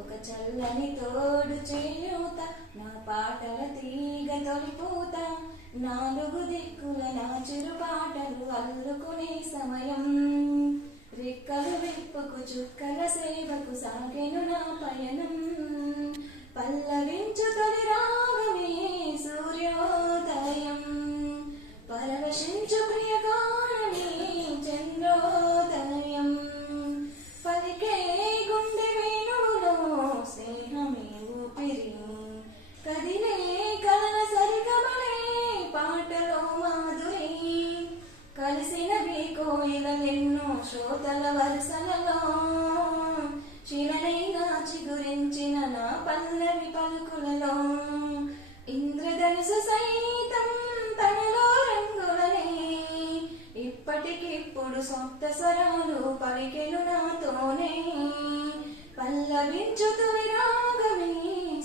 ఒక చల్లని తోడు చేయూత నా పాటల తీగ తొలిపూత నాలుగు దిక్కుల నా చిరు పాటలు అల్లుకునే సమయం రెక్కలు విప్పుకు చుక్కల సేవకు సాగెను నా పయనం పల్లవించు తొలి రాగమే సూర్యోదయం పరవశించు ప్రియగానమే చంద్రోదయం పలికే గుండె వేణువులో స్నేహమే ఊపిరి కదిలే కలన సరిగమలే పాటలో మాధురి కలిసినవి కోయిలెన్నో శ్రోతల వరుసలలో చిలనైనా చిగురించిన నా పల్లవి పలుకులలో ఇంద్రధనుసు సైతం తనలో రంగులనే ఇప్పటికిప్పుడు సొంత స్వరాలు పలికెను నాతోనే పల్లవించు తొలి రాగమే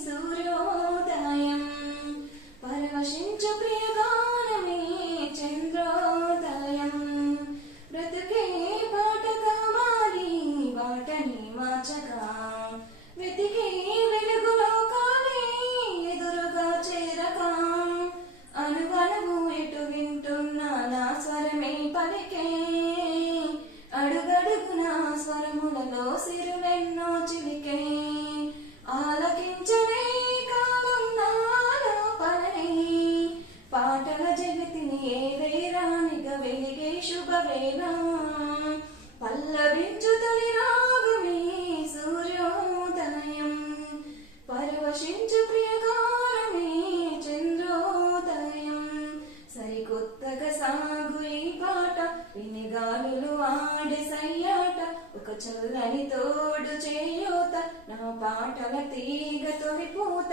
సూర్యోదయం పరవశించు ప్రియగానమే చంద్రోదయం బ్రతుకే బాట కావాలి బాటని మార్చగా వెతికే వెలుగులో కానీ ఎదురుగా చేరగా అనువనువు ఎటు వింటున్నా నా స్వరమే పలికే అడుగడుగున స్వరములలో సిరులెన్నో చిలికే ఆలకించనే కాలం నాలో పలై పాటల జగతిని ఏవేరానిగా వెలిగే శుభవేళ పల్లవించు తొలి రాగమే సూర్యోదయం పరవశించు ప్రియగానమే చంద్రోదయం సరికొత్తగా సాగు ఈ పాట విని గాలులు ఆడే సయ్యాట ఒక చల్లని తోడు చేయూత నా పాటల తీగ తొలిపూత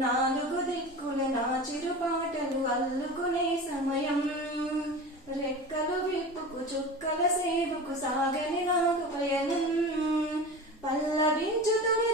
నాలుగు దిక్కుల నా చిరు పాటలు అల్లుకునే సమయం రెక్కలు విప్పుకు చుక్కల సేవకు సాగని నాకు పయనం పల్లవించు తొలి